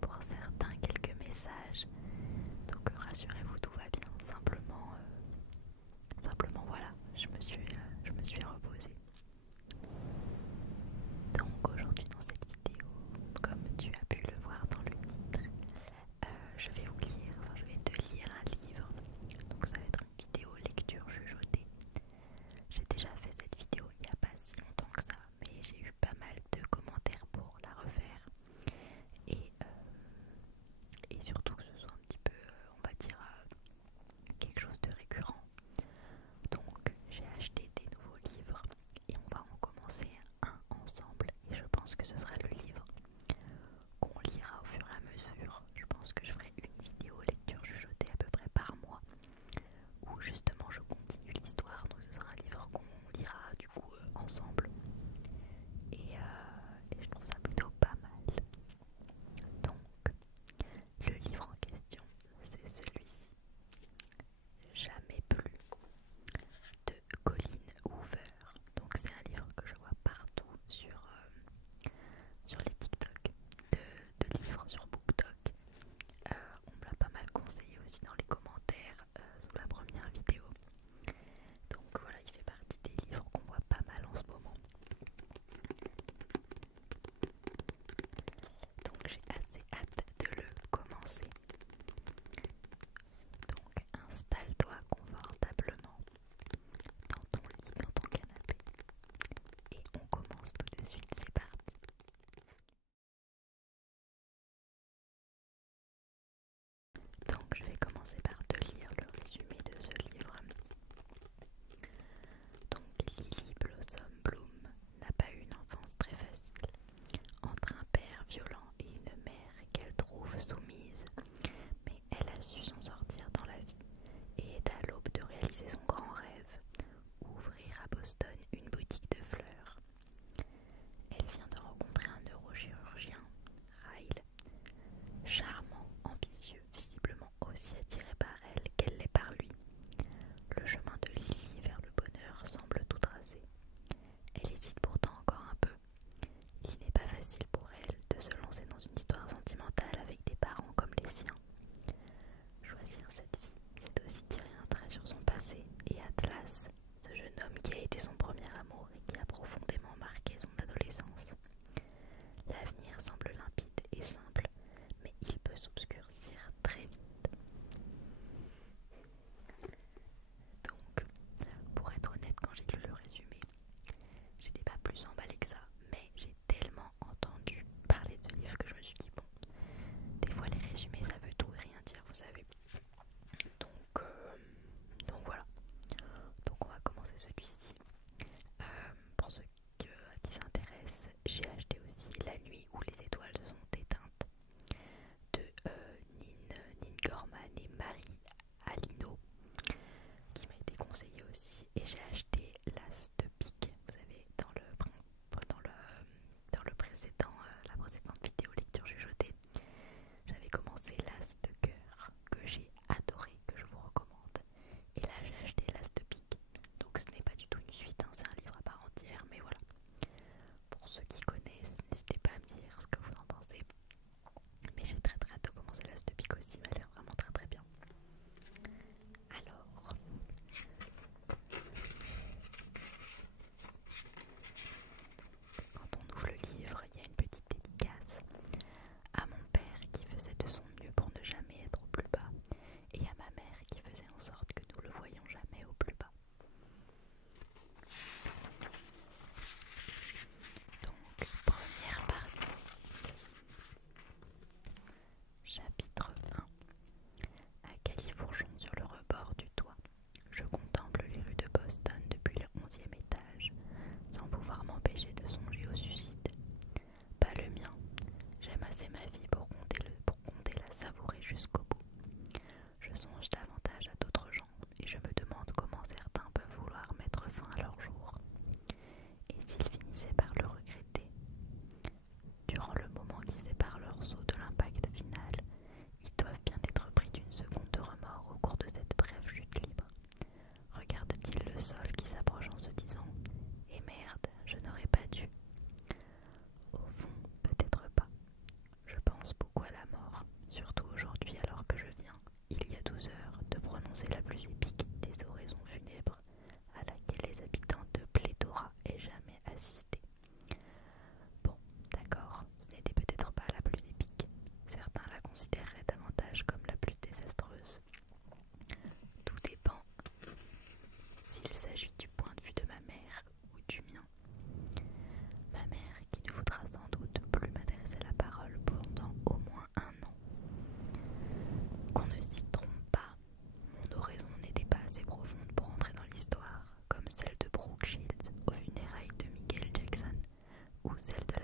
pour certains quelques messages. Donc rassurez-vous, tout va bien. Simplement voilà, je me suis reposée. Donc aujourd'hui dans cette vidéo, comme tu as pu le voir dans le titre, je vais vous lire, enfin je vais te lire un livre. Donc ça va être une vidéo lecture chuchotée. J'ai déjà fait cette vidéo il n'y a pas si longtemps que ça, mais j'ai eu pas mal de commentaires pour la refaire. Et, et surtout que ce soit un petit peu, on va dire,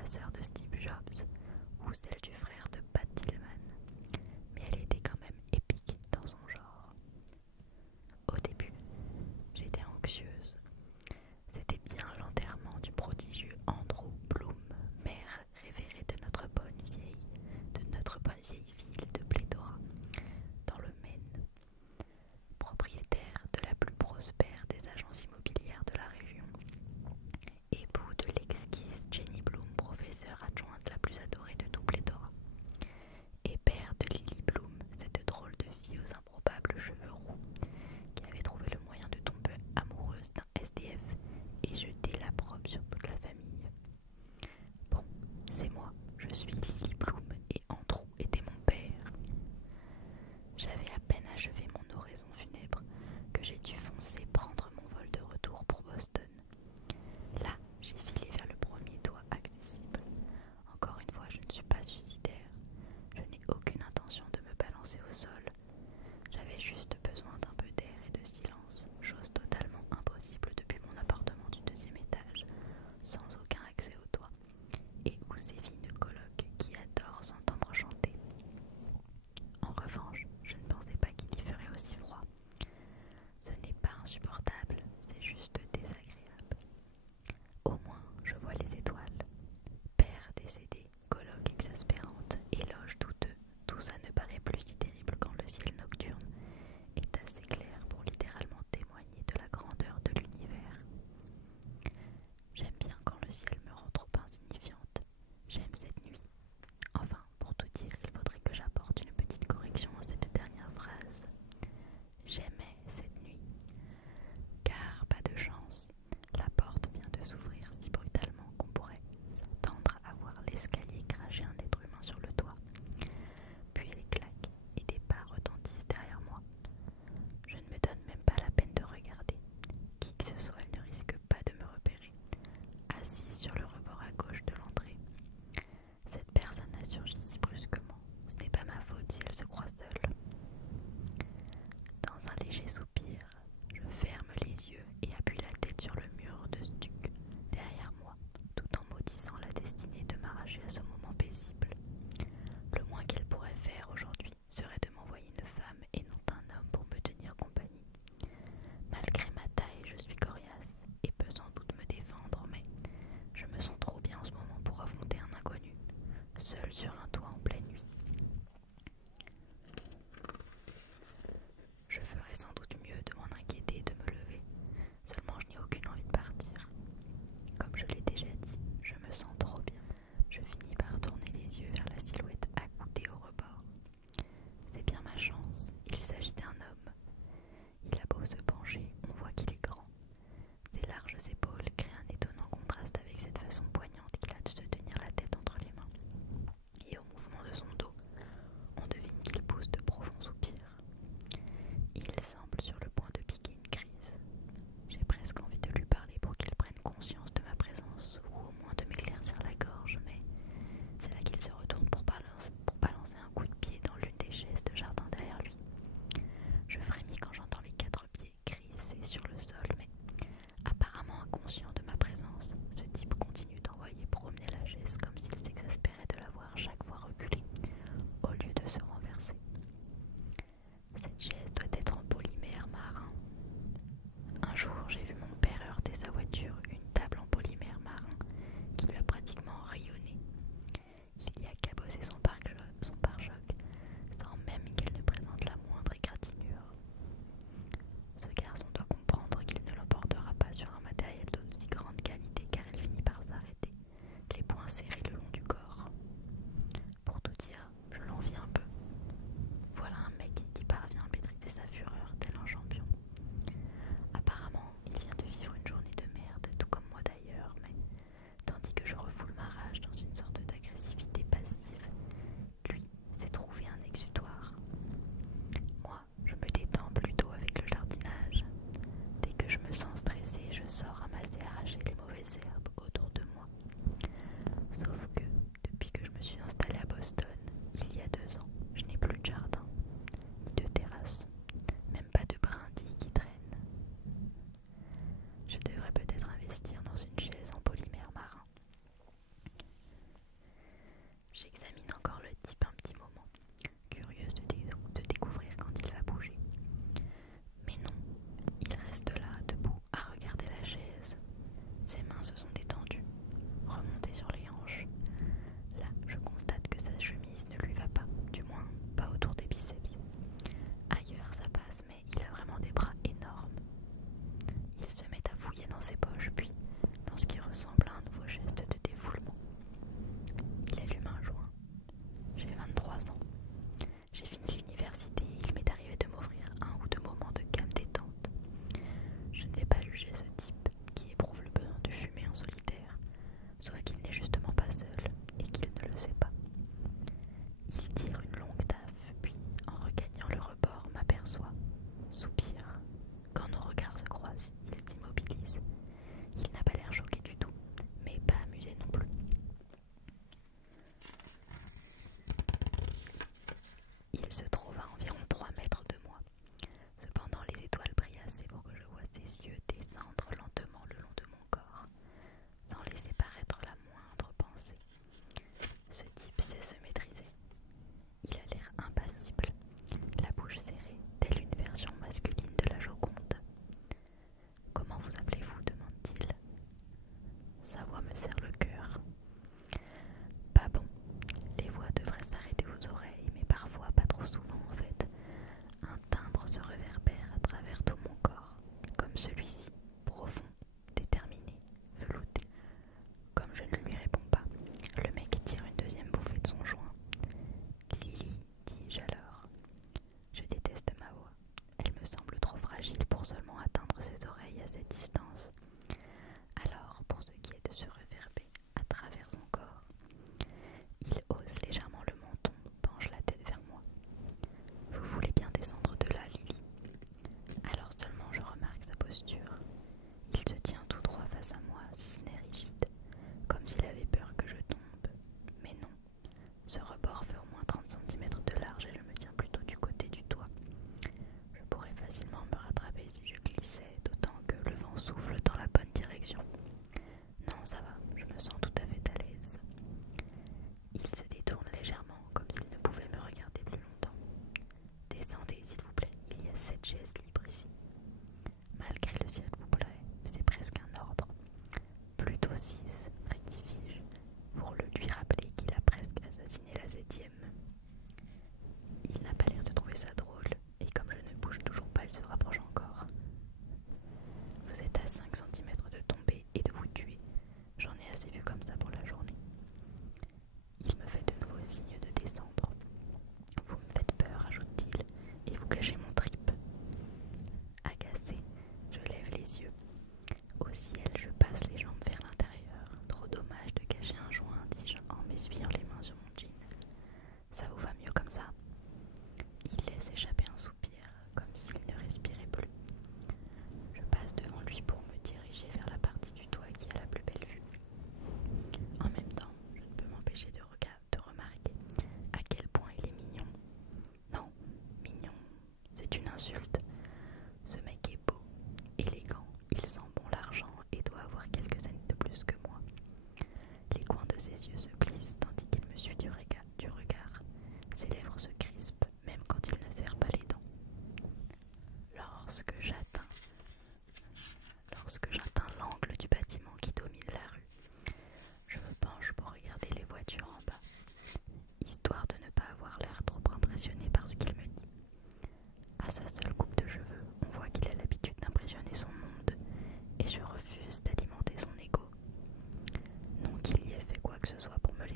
la sœur de Steve Jobs ou celle du frère de Pat Tillman, mais elle était quand même épique dans son genre. Au début, j'étais anxieuse. C'était bien l'enterrement du prodigieux Andrew Bloom, maire révéré de notre bonne vieille ville de Pléthora, dans le Maine, propriétaire de la plus prospère des agences immobilières de la région, époux de l'exquise Jenny Bloom, professeure adjointe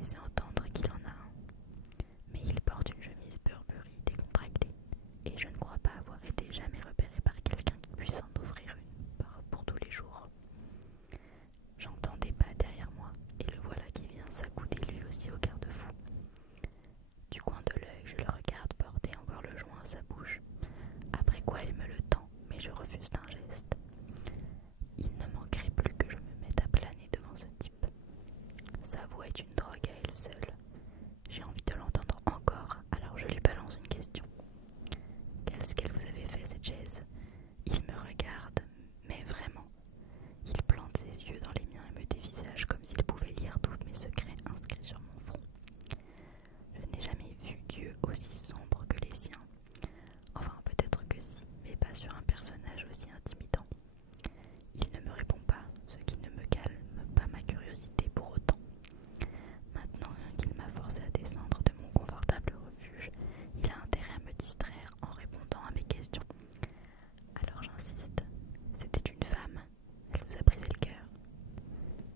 laisser entendre qu'il en a un. Mais il porte une chemise Burberry décontractée, et je ne crois pas avoir été jamais repéré par quelqu'un qui puisse en offrir une pour tous les jours. J'entends des pas derrière moi, et le voilà qui vient s'accouder lui aussi au garde-fou. Du coin de l'œil, je le regarde porter encore le joint à sa bouche, après quoi il me le tend, mais je refuse d'un geste. Il ne manquerait plus que je me mette à planer devant ce type. Sa voix est une drogue à elle seule. J'ai envie de l'entendre encore, alors je lui balance une question. Qu'est-ce qu'elle vous avait fait, cette chaise? Il me regarde, mais vraiment. Il plante ses yeux dans les miens et me dévisage comme s'il pouvait lire tous mes secrets inscrits sur mon front. Je n'ai jamais vu d'yeux aussi sombres que les siens. Enfin, peut-être que si, mais pas sur un personnage aussi intimidant. Il ne me répond pas, ce qui ne me calme pas ma curiosité pour autant. Maintenant qu'il m'a forcé à descendre de mon confortable refuge, il a intérêt à me distraire en répondant à mes questions. Alors j'insiste, c'était une femme, elle vous a brisé le cœur.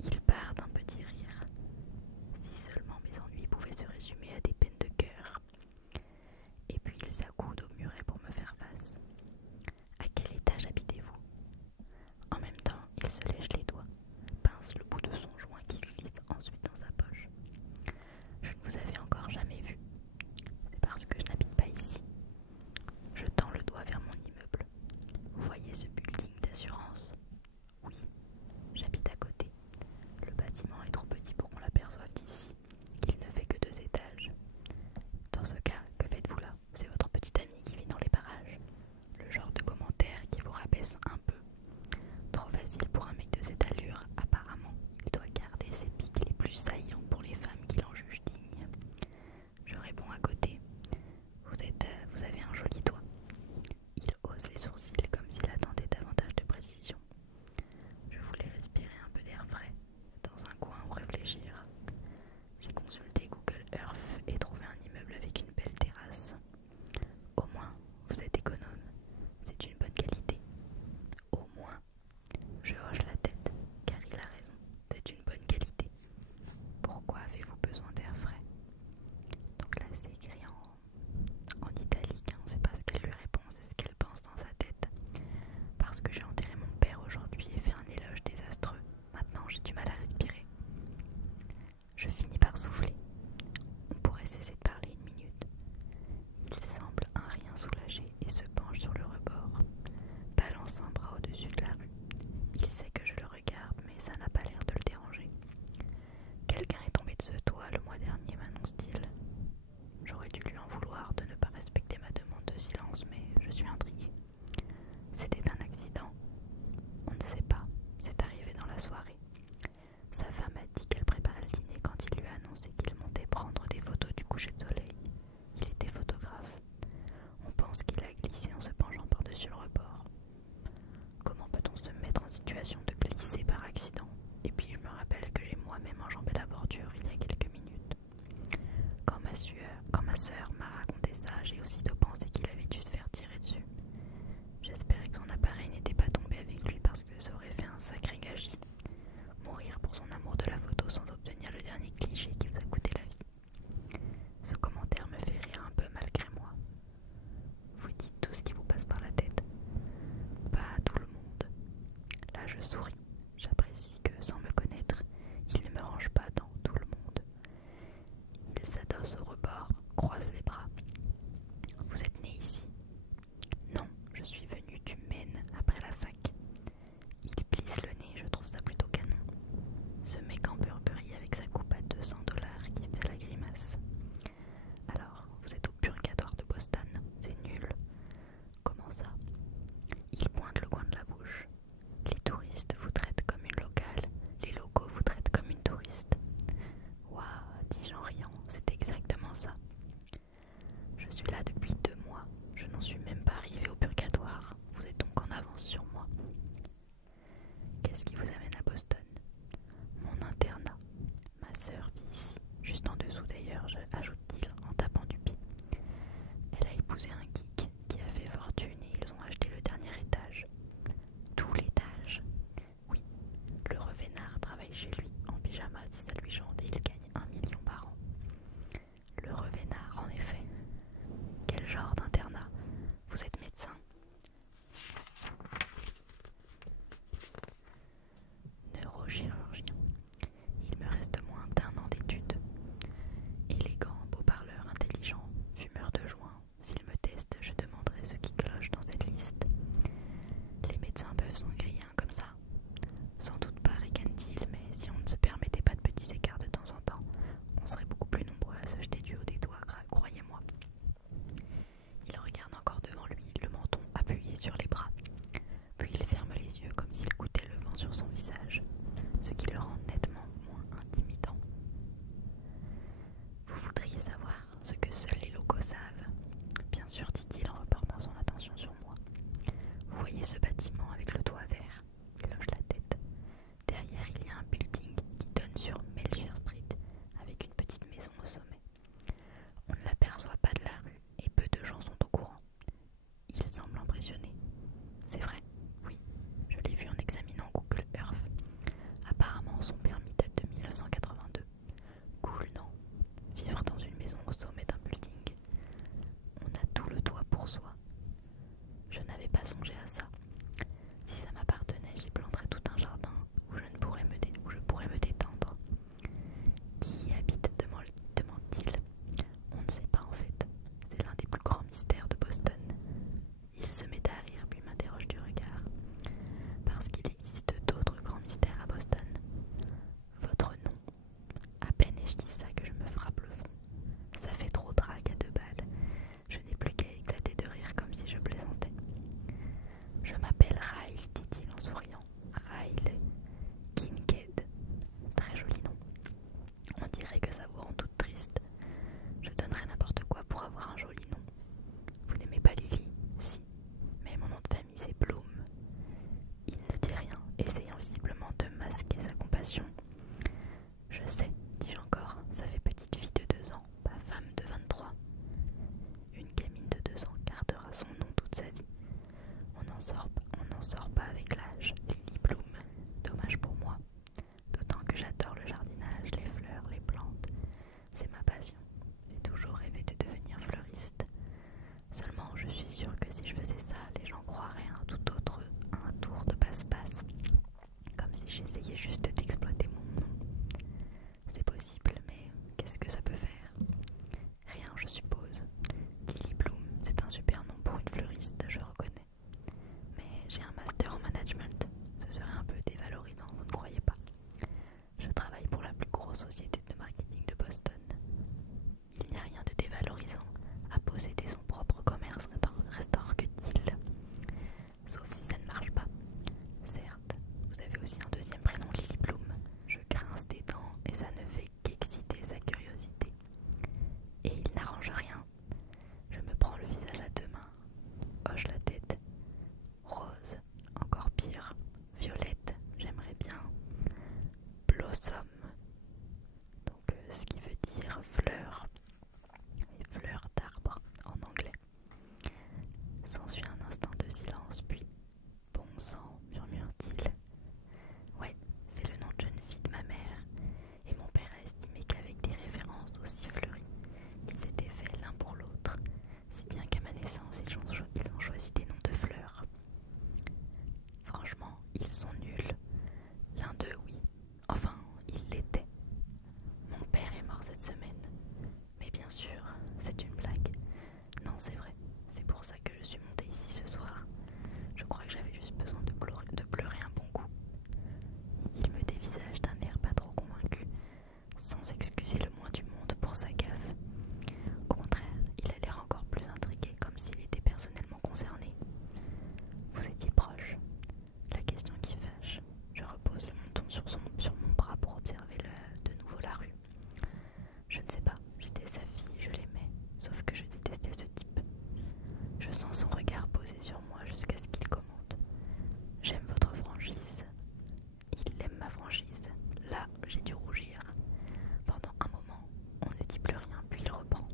Il part d'un petit rire. Si seulement mes ennuis pouvaient se résumer à des peines de cœur. Et puis il s'accoude au muret pour me faire face. À quel étage habitez-vous? En même temps, il se lèche les doigts, pince le bout de son joint qu'il glisse ensuite dans sa poche. Je ne vous avais encore jamais vu. C'est parce que je n'habite pas ici. Je tends le doigt vers mon immeuble. Vous voyez ce building d'assurance? Oui, j'habite à côté. Le bâtiment est trop petit pour qu'on l'aperçoive d'ici. Il ne fait que 2 étages. Dans ce cas, que faites-vous là? C'est votre petite amie qui vit dans les parages. Le genre de commentaire qui vous rabaisse un peu. Trop facile pour un mec de cette allure. Apparemment, il doit garder ses pics les plus saillants pour les femmes qu'il en juge dignes. Je réponds à côté. Vous avez un joli doigt. Il hausse les sourcils comme s'il attendait davantage de précision. Je voulais respirer un peu d'air frais, dans un coin où réfléchir. J'ai consulté Google Earth et trouvé un immeuble avec une belle terrasse. Au moins, vous êtes économe. C'est une bonne qualité. Au moins, je hoche la tête, car il a raison. C'est une bonne qualité. Pourquoi avez-vous besoin d'air frais? Donc là, c'est écrit en italique, hein. C'est pas ce qu'elle lui répond, c'est ce qu'elle pense dans sa tête. Parce que j'ai enterré mon père aujourd'hui et fait un éloge désastreux. Maintenant, j'ai du mal à respirer. Je finis par souffler. On pourrait cesser de parler une minute. Il semble un rien soulagé et se penche sur le rebord, balance un bras au-dessus de la rue. Il sait que je le regarde, mais ça n'a pas l'air de le déranger. Quelqu'un est tombé de ce toit le mois dernier, m'annonce-t-il. J'aurais dû lui en vouloir de ne pas respecter ma demande de silence, mais je suis intriguée. C'était un accident. On ne sait pas, c'est arrivé dans la soirée. Sa femme a dit qu'elle préparait le dîner quand il lui a annoncé qu'il montait prendre des photos du coucher de soleil. Il était photographe. On pense qu'il a glissé en se penchant par-dessus le rebord. Comment peut-on se mettre en situation de glisser par accident? Et puis je me rappelle que j'ai moi-même enjambé la bordure il y a quelques minutes. Quand ma sœur m'a raconté ça, j'ai aussitôt pensé qu'il avait dû se faire tirer dessus. J'espérais que son appareil n'était pas tombé avec lui parce que ça aurait fait un sacré gâchis. Mourir pour son amour de la photo sans obtenir le dernier cliché qui vous a coûté la vie. Ce commentaire me fait rire un peu malgré moi. Vous dites tout ce qui vous passe par la tête. Pas à tout le monde. Là je souris. J'apprécie que, sans me connaître, il ne me range pas dans tout le monde. Il s'adosse au rebord, croise les bras sûr, c'est une blague. Non, c'est vrai, c'est pour ça que je suis montée ici ce soir. Je crois que j'avais juste besoin de pleurer un bon coup. Il me dévisage d'un air pas trop convaincu, sans excuser le moins du monde pour sa gaffe. Au contraire, il a l'air encore plus intrigué, comme s'il était personnellement concerné. Vous étiez proche. La question qui fâche. Je repose le menton sur mon bras pour observer de nouveau la rue. Je ne sais pas, j'étais sa fille, je l'aimais, sauf que je détestais ce type. Je sens son regard posé sur moi jusqu'à ce qu'il commente. J'aime votre franchise. Il aime ma franchise. Là, j'ai dû rougir. Pendant un moment, on ne dit plus rien, puis il reprend.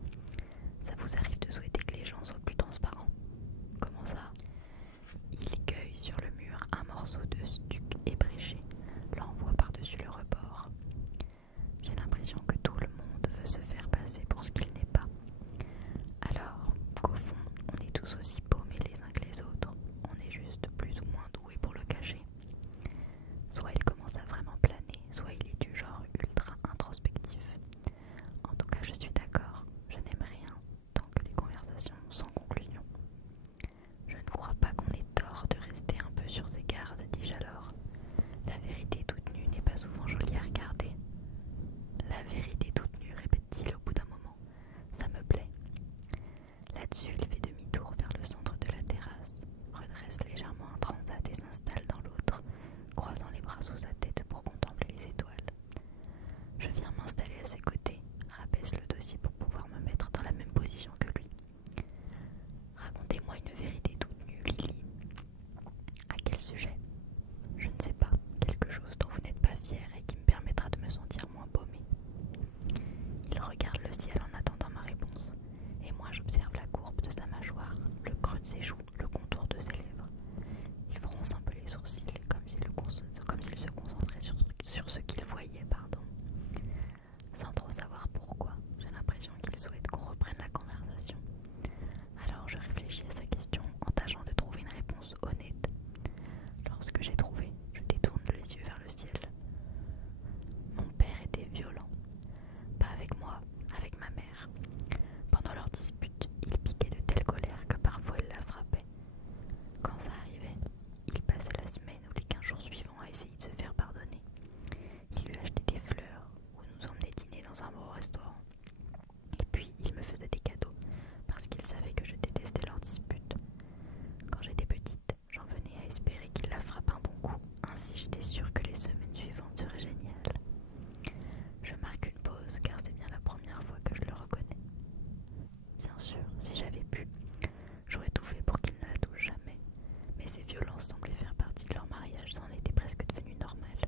Ça vous arrive de souhaiter que les gens soient plus transparents? Comment ça? Il cueille sur le mur un morceau de stuc ébréché, l'envoie par-dessus le rebord. J'ai l'impression que tout le monde veut se faire passer pour ce qu'il n'est pas. Alors qu'au fond, on est tous aussi paumés les uns que les autres, on est juste plus ou moins doués pour le cacher. Soit il commence à vraiment planer, soit il est du genre ultra introspectif. En tout cas, je suis d'accord, je n'aime rien tant que les conversations sans conclusion. Je ne crois pas qu'on ait tort de rester un peu sur ses gardes, dis-je alors. La vérité toute nue n'est pas souvent jolie à regarder. La vérité toute nue, répète-t-il au bout d'un moment. Ça me plaît. Là-dessus, il fait demi-tour vers le centre de la terrasse, redresse légèrement un transat et s'installe dans l'autre, croisant les bras sous sa tête pour contempler les étoiles. Je viens m'installer à ses côtés, rabaisse le dossier pour pouvoir me mettre dans la même position que lui. Racontez-moi une vérité toute nue, Lily. À quel sujet? Je ne sais pas, quelque chose dont vous n'êtes pas fière et qui me permettra de me sentir moins paumée. Il regarde le ciel en attendant ma réponse, et moi j'observe la courbe de sa mâchoire, le creux de ses joues, le contour de ses lèvres. Il fronce un peu les sourcils, comme s'il se concentrait sur ce qu'il voyait, Sans trop savoir pourquoi, j'ai l'impression qu'il souhaite qu'on reprenne la conversation. Alors je réfléchis à sa question en tâchant de trouver une réponse honnête. Lorsque j'ai trouvé, je détourne les yeux vers le ciel. Mon père était violent. Pas avec moi, avec ma mère. Pendant leur dispute, il piquait de telle colère que parfois il la frappait. Quand ça arrivait, il passait la semaine ou les 15 jours suivants à essayer de se faire pardonner. Il lui achetait des fleurs ou nous emmenait dîner dans un beau restaurant. Et puis, il me faisait des cadeaux parce qu'il savait que je détestais leurs disputes. Quand j'étais petite, j'en venais à espérer qu'il la frappe un bon coup, ainsi j'étais sûre que les semaines suivantes seraient géniales. Je marque une pause car c'est bien la première fois que je le reconnais. Bien sûr, si j'avais pu, j'aurais tout fait pour qu'il ne la touche jamais, mais ces violences semblaient faire partie de leur mariage, ça en était presque devenu normal.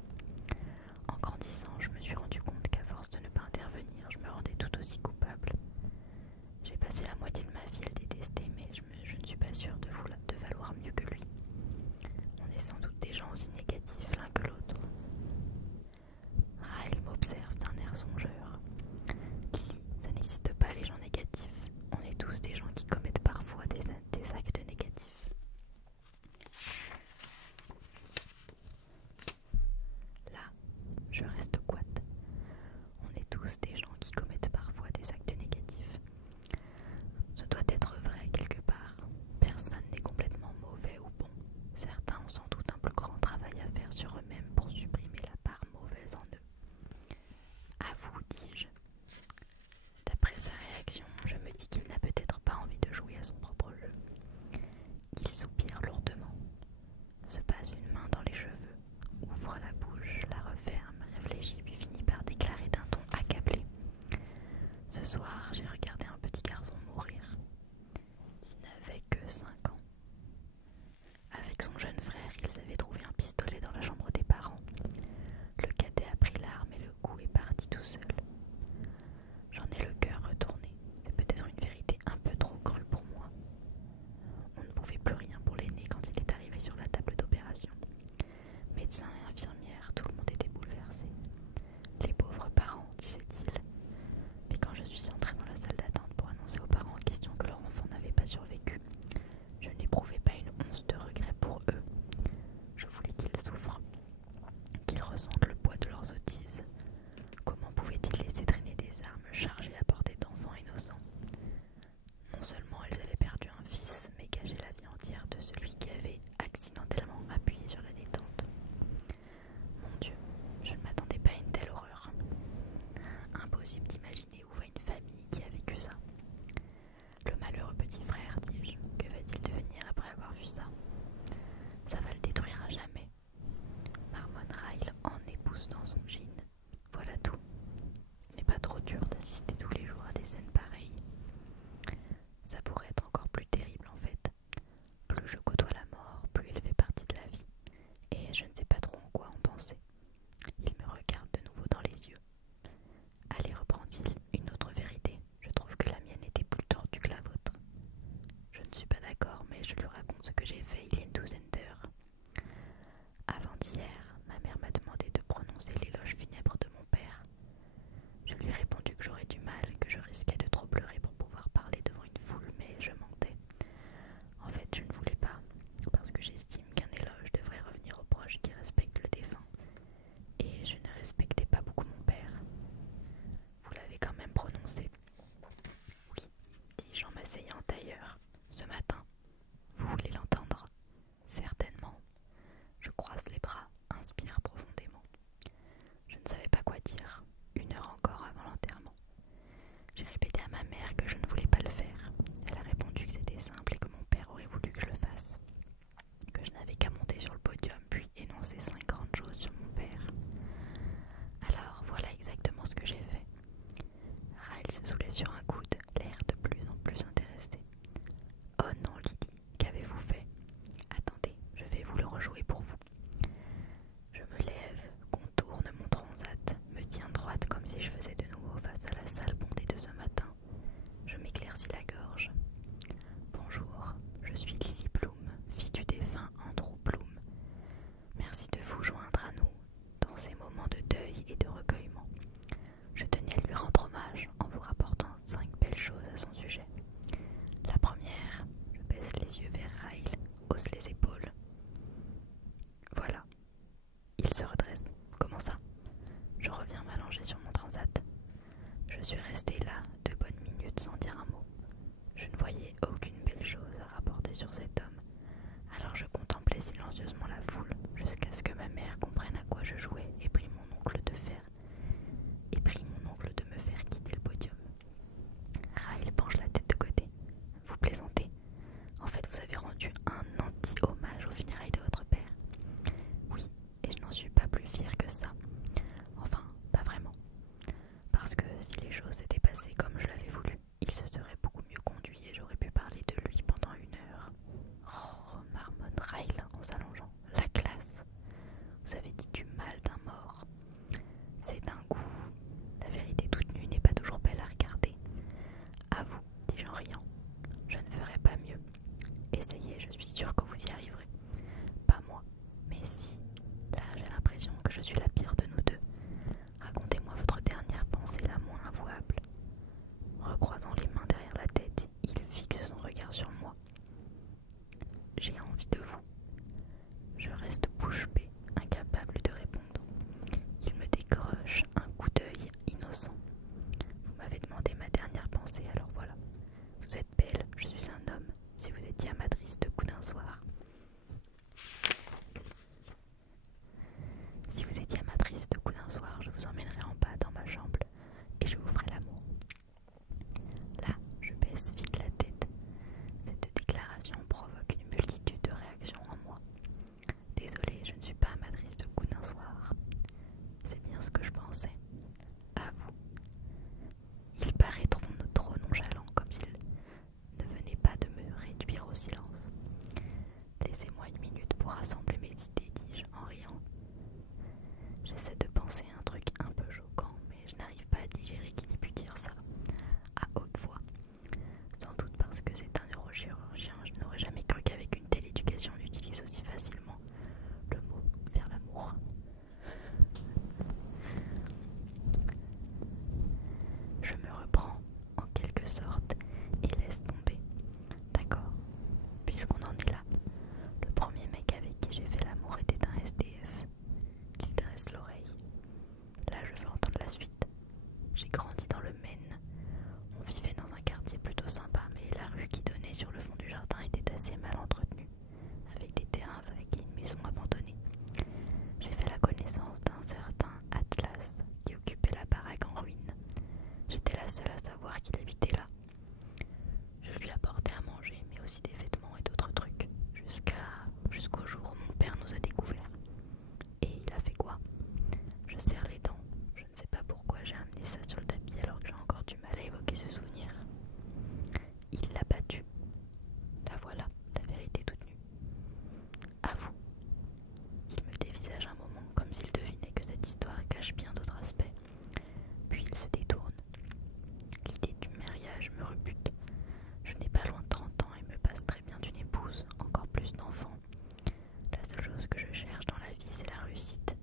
En grandissant, je me suis rendu compte qu'à force de ne pas intervenir, je me rendais tout aussi coupable. J'ai passé la moitié de ma vie à le détester, mais je ne suis pas sûre de valoir mieux que lui. On est sans doute des gens aussi négatifs l'un que l'autre. Raël m'observe d'un air songeur. Lily, ça n'existe pas les gens négatifs. On est tous des gens qui commettent resté là de bonnes minutes sans dire un mot. Je ne voyais aucune belle chose à rapporter sur cet homme, alors je contemplais silencieusement la foule jusqu'à ce que ma mère comprenne à quoi je jouais et prit mon oncle de me faire quitter le podium. Ryle penche la tête de côté. Vous plaisantez? En fait, vous avez rendu un anti-hommage aux funérailles de votre père. Oui, et je n'en suis pas plus fière que ça. Enfin, pas vraiment. Parce que si les choses s'étaient passées comme je l'avais voulu, il se serait beaucoup mieux conduit et j'aurais pu parler de lui pendant 1 heure. Oh, marmonne Ryle en s'allongeant. La classe! Vous avez dit du mal d'un mort. C'est d'un goût. La vérité toute nue n'est pas toujours belle à regarder. À vous, dis-je en riant. Je ne ferai pas mieux. Essayez, je suis sûre que vous y arriverez. Pas moi, mais si. Là, j'ai l'impression que je suis la pire de nous deux. Racontez-moi votre dernière pensée la moins avouable. Recroisant les mains derrière la tête, il fixe son regard sur moi. J'ai envie de vous. Je reste bouche bée, incapable de répondre. Il me décroche un coup d'œil innocent. Vous m'avez demandé ma dernière pensée, alors voilà. Vous êtes belle, je suis un homme. Si vous étiez amatrice de coups d'un soir. Si vous étiez amatrice de coups d'un soir, je vous emmènerai en bas dans ma chambre et je vous ferai l'amour. Là, je baisse vite la tête. Cette déclaration provoque une multitude de réactions en moi. Désolée, je ne suis pas amatrice de coups d'un soir. C'est bien ce que je pensais. À vous. Il paraît trop nonchalant, comme s'il ne venait pas de me réduire au silence. Laissez-moi 1 minute pour rassembler mes idées, dis-je en riant. J'essaie de penser à un truc un peu choquant, mais je n'arrive pas à digérer qu'il ait pu dire ça à haute voix. Sans doute parce que c'est un neurochirurgien, je n'aurais jamais cru qu'avec une telle éducation on utilise aussi facilement le mot faire l'amour. Je me reprends en quelque sorte et laisse tomber. D'accord, puisqu'on en est là. Le premier mec avec qui j'ai fait l'amour était un SDF. Il dresse l'oreille. Là, je veux entendre la suite. J'ai grandi dans le Maine. On vivait dans un quartier plutôt sympa, mais la rue qui donnait sur le fond du jardin était assez mal entretenue, avec des terrains vagues et une maison abandonnée. J'ai fait la connaissance d'un certain Atlas qui occupait la baraque en ruine. J'étais la seule à savoir qu'il habitait là. Je lui apportais à manger, mais aussi des vêtements et d'autres trucs, jusqu'au jour où mon père nous a découverts. Et il a fait quoi? Je serre les dents. Je ne sais pas pourquoi j'ai amené ça sur le tapis alors que j'ai encore du mal à évoquer ce souvenir. Il l'a battu. La voilà, la vérité toute nue. À vous. Il me dévisage un moment comme s'il devinait que cette histoire cache bien d'autres aspects. Puis il se détourne. L'idée du mariage me rebute. Je n'ai pas loin de 30 ans et me passe très bien d'une épouse, encore plus d'enfants. La seule chose que je cherche dans la vie, c'est la réussite.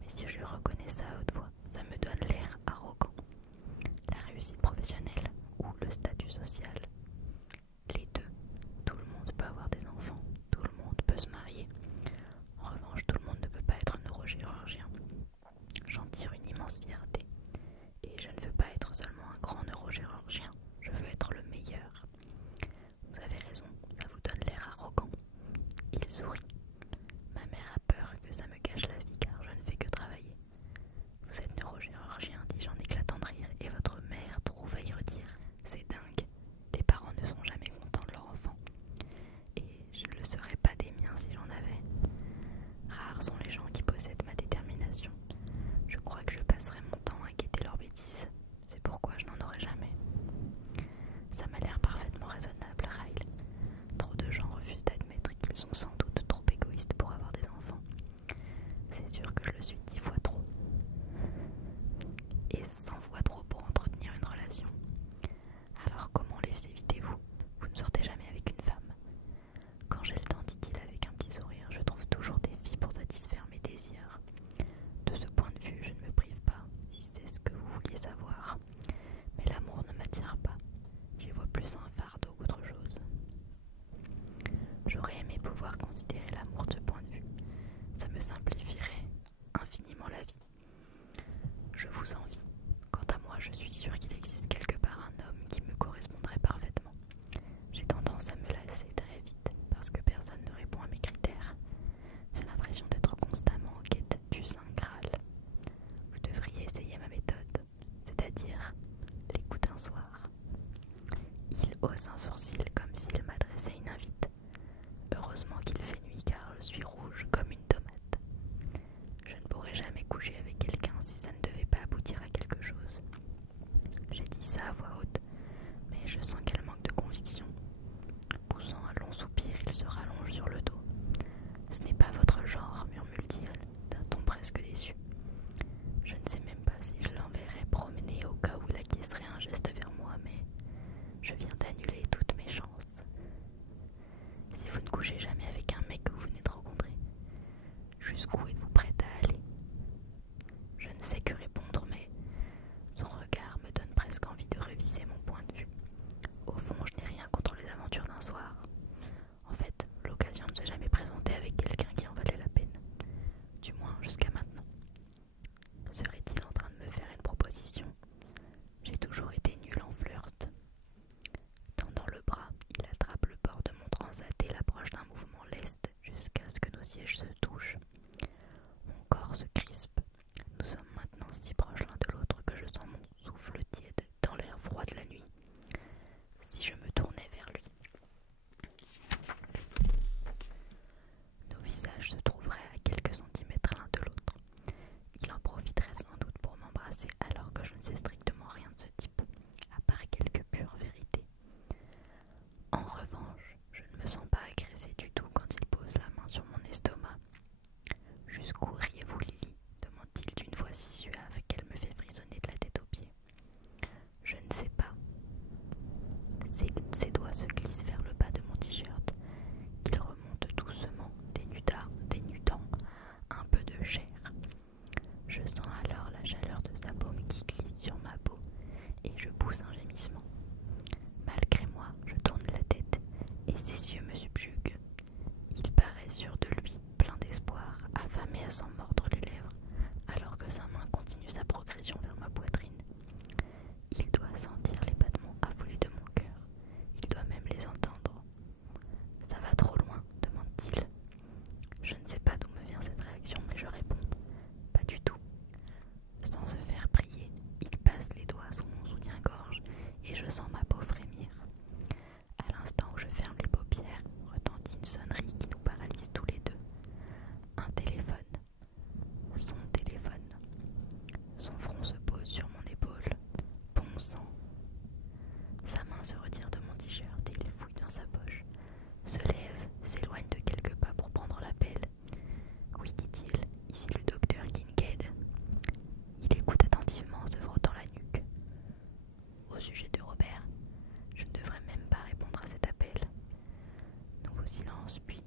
Mais si je reconnais ça à haute voix, ça me donne l'air arrogant. La réussite professionnelle ou le statut social. Les deux. Tout le monde peut avoir des enfants, tout le monde peut se marier. En revanche, tout le monde ne peut pas être neurochirurgien. J'en tire une immense fierté. Et je ne veux pas être seulement un grand neurochirurgien, je veux être le meilleur. Vous avez raison, ça vous donne l'air arrogant. Il sourit. Ma mère a peur que ça me gâche la vie car je ne fais que travailler. Vous êtes neurochirurgien, dis-je en éclatant de rire, et votre mère trouve à y redire. C'est dingue, les parents ne sont jamais contents de leur enfant. Et je ne le serais pas des miens si j'en avais. Rares sont les gens qui possèdent ma détermination. Je crois que je passerai mon temps à guetter leurs bêtises. C'est pourquoi je n'en aurai jamais. Ça m'a l'air parfaitement raisonnable, Ryle. Trop de gens refusent d'admettre qu'ils sont sans doute trop égoïstes pour avoir des enfants. C'est sûr que je le suis 10 fois trop. Et 100 fois trop pour entretenir une relation. Alors comment les évitez-vous? Vous ne sortez jamais avec une femme. Quand j'ai le temps, dit-il avec un petit sourire, je trouve toujours des filles pour satisfaire mes désirs. De ce point de vue, je ne me prive pas, si c'est ce que vous vouliez savoir. Mais l'amour ne m'attire pas. J'y vois plus un fardeau qu'autre chose. J'aurais aimé pouvoir considérer l'amour de ce point de vue. Ça me simplifierait infiniment la vie. Je vous envie. Quant à moi, je suis sûre qu'il existe hausse un sourcil comme s'il m'adressait une invite. Heureusement qu'il fait nuit car je suis rouge comme une tomate. Je ne pourrais jamais coucher avec quelqu'un si ça ne devait pas aboutir à quelque chose. J'ai dit ça à voix haute, mais je sens qu'elle manque de conviction. Poussant un long soupir, il se rallonge sur le dos. Ce n'est pas votre genre, murmure-t-il, d'un ton presque déçu. Je ne sais même pas si je l'enverrai promener au cas où il acquiescerait un geste vers moi, mais je viens d'annuler toutes mes chances. Si vous ne couchez jamais avec un mec que vous venez de rencontrer, jusqu'où êtes-vous prête à aller? Je ne sais que répondre, mais son regard me donne presque envie de réviser mon point de vue. Au fond, je n'ai rien contre les aventures d'un soir. En fait, l'occasion ne s'est jamais présentée avec quelqu'un qui en valait la peine. Du moins jusqu'à maintenant. Serait-il en train de me faire une proposition? J'ai toujours été nulle en flirt. Tendant le bras, il attrape le bord de mon transat et l'approche d'un mouvement leste jusqu'à ce que nos sièges se touchent. Mon corps se crispe. Nous sommes maintenant si proches l'un de l'autre que je sens mon souffle tiède dans l'air froid de la nuit. Si je me tournais vers lui, nos visages se trouveraient à quelques centimètres l'un de l'autre. Il en profiterait sans doute pour m'embrasser alors que je ne sais strictement rien de ce type, à part quelques pures vérités. En revanche, je ne me sens pas agressée du tout quand il pose la main sur mon estomac. « Jusqu'où riez-vous, Lily ?» demande-t-il d'une voix si suave qu'elle me fait frissonner de la tête aux pieds. Je ne sais pas. Ses doigts se glissent vers le bas de mon t-shirt, qu'il remonte doucement, dénudant un peu de chair. Je sens alors la chaleur de sa paume qui glisse sur ma peau et je pousse un gémissement. Malgré moi, je tourne la tête et ses yeux me subjuguent. Il paraît sûr de lui, plein d'espoir, affamé à s'en mordre les lèvres, alors que sa main continue sa progression vers ma poitrine. Il doit sentir les battements affolés de mon cœur. Il doit même les entendre. « Ça va trop loin ?» demande-t-il. Je ne sais pas d'où me vient cette réaction, mais je réponds « Pas du tout ». Sans se faire prier, il passe les doigts sous mon soutien-gorge et je sens ma peau frémir. À l'instant où je ferme les paupières, retentit une sonnerie qui nous paralyse tous les deux. Un téléphone. Son téléphone. Son front se pose sur mon épaule. Bon sang. Sa main se retire de mon t-shirt et il fouille dans sa poche. Se lève, s'éloigne de quelques pas pour prendre l'appel. Oui, dit-il, ici le docteur Kincaid. Il écoute attentivement en se frottant la nuque. Au sujet de Robert, je ne devrais même pas répondre à cet appel. Nouveau silence, puis